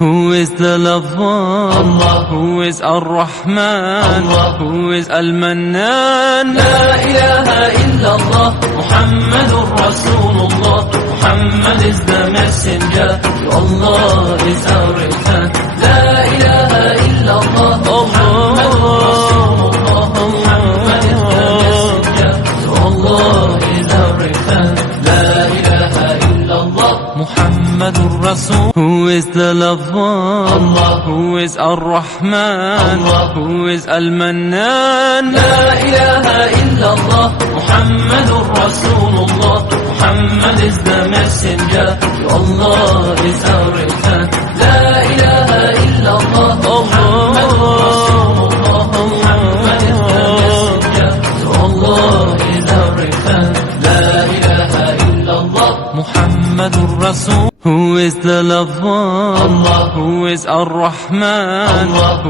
Who is the lover? Allah. Who is Ar-Rahman? Allah. Who is Al-Mannan? La ilaha illallah, Muhammadur Rasulullah. Muhammad is the messenger, Allah is our return. La ilaha illallah, Muhammadur Rasulullah. Muhammad is the messenger, Allah is our return. La ilaha illallah, Muhammadur Rasul. Who is the lover? Allah. Who is Ar-Rahman? Allah. Who is Al-Mannan? La ilaha illallah, Muhammadur Rasulullah. Muhammad is the messenger, Allah is our return. La ilaha illallah, Muhammadur Rasulullah. Muhammad is the messenger, Allah is our return. La ilaha illallah, Muhammadur Rasul. Who is the lover? Allah. Who is Ar-Rahman? Allah.